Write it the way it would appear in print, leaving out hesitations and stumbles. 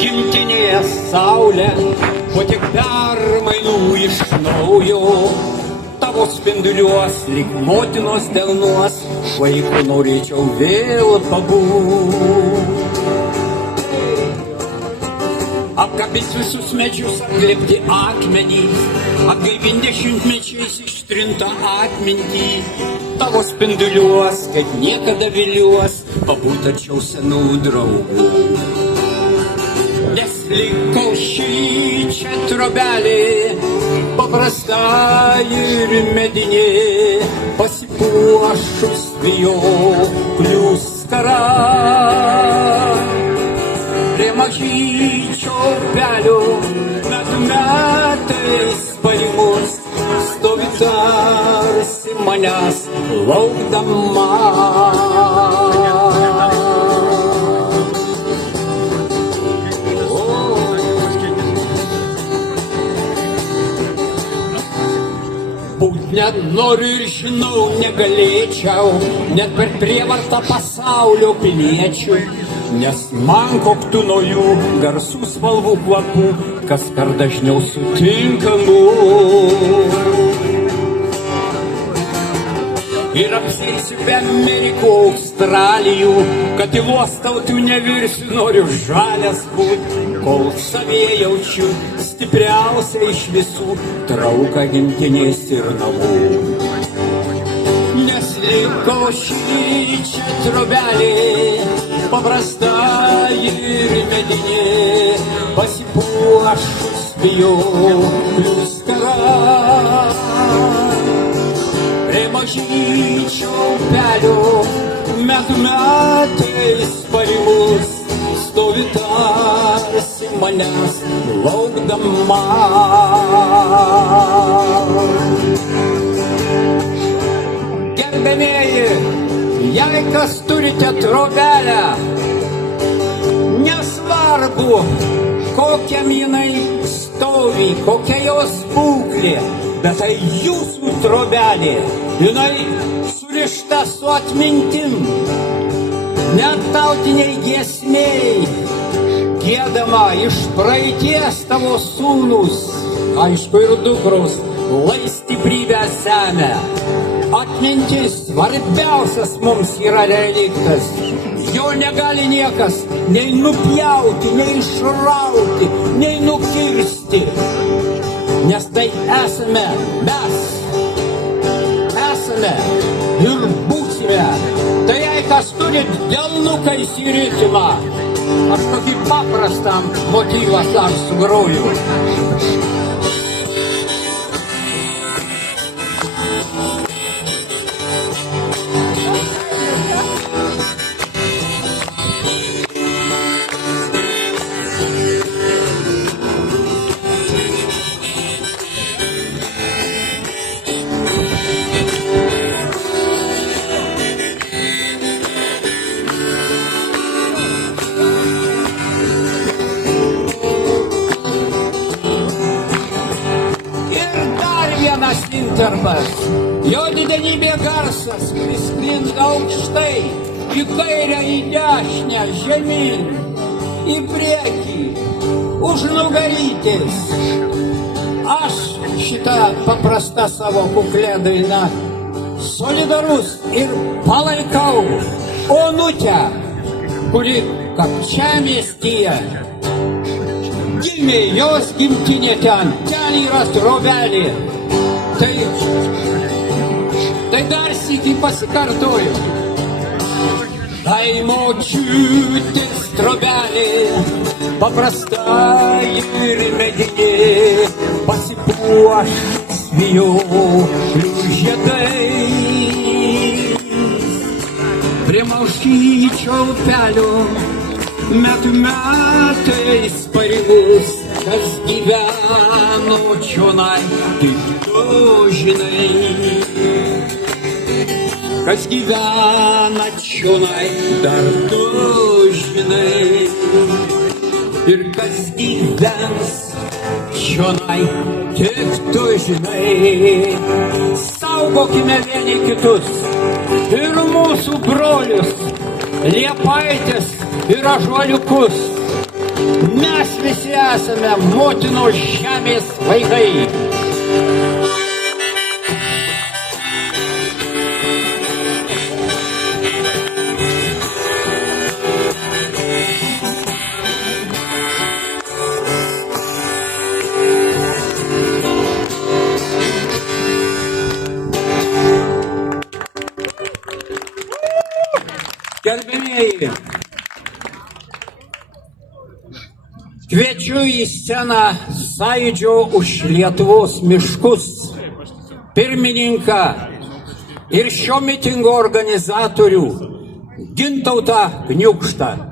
Gimtinėje saulė, po tiek permainų iš naujo, tavo spinduliuos, lyg motinos delnuos, vaiku norėčiau vėl pabūti. Apkabins visus medžius, atliepti akmenys, atgaivint dešimtmečiais ištrintą atmintį. Tavo spinduliuos, kaip niekada viliuos, pabūt arčiau senų draugų. Nes liko šičia trobelė, paprasta ir medinė, pasipuošus vijoklių skara. Prie mažyčio upelio metų metais paimus stovi tarsi manęs laukdama. Būt net noriu ir žinau, negalėčiau, net per prievartą pasaulio piliečių, nes man koktų nuo jų garsų spalvų kvapų, kas per dažniau sutinkamų. Ir apsėsiu be Amerikų, Australijų, kad į uostautų nevirsiu, noriu žalias būt, kol savyje jaučiu stipriausia iš visų trauką gimtinės ir namų. Nes liko šičia trobelė, paprasta ir medinė, pasipuošus vijoklių skara. Prie mažyčio upelio metų metais parimus stovi tarsi manęs laukdama. Gerbėmieji, jei kas turite trobelę, nesvarbu, kokia jinai stovi, kokia jos būklė, bet tai jūsų trobelė, jinai surišta su atmintim, net tautiniai giesmei, giedama iš praeities tavo sūnus, aišku ir dukros, lai stiprybę semia. Atmintis svarbiausias mums yra reliktas, jo negali niekas nei nupjauti, nei išrauti, nei nukirsti, nes tai esame mes, esame ir būsime. Tai jei kas turit delnukais į ritmą, aš tokį paprastą motyvą dar sugroju. Intarpas, jo didenybė garsas, kuris sklinda aukštai, į kairę, į dešinę, žemyn, į priekį, už nugarytės. Aš šitą paprastą savo kuklę dainą solidarus ir palaikau Onutę, kuri Kapčiamiestyje gimė, jos gimtinė ten yra trobelė. Tai dar sykį pasikartoju. Tai močiutės trobelė, paprasta ir medinė, pasipuošus vijoklių žiedais. Prie mažyčio upelio metų metais parimus, kas gyveno čionai, tik tu žinai. Kas gyvena čionai, dar tu žinai. Ir kas gyvens čionai, tik tu žinai. Saugokime vieni kitus ir mūsų brolius, liepaitės ir ąžuoliukus. Mes visi esame motinos žemės vaikai. Gerbėmieji, kviečiu į sceną Sąjūdžio už Lietuvos miškus pirmininką ir šio mitingo organizatorių Gintautą Kniukštą.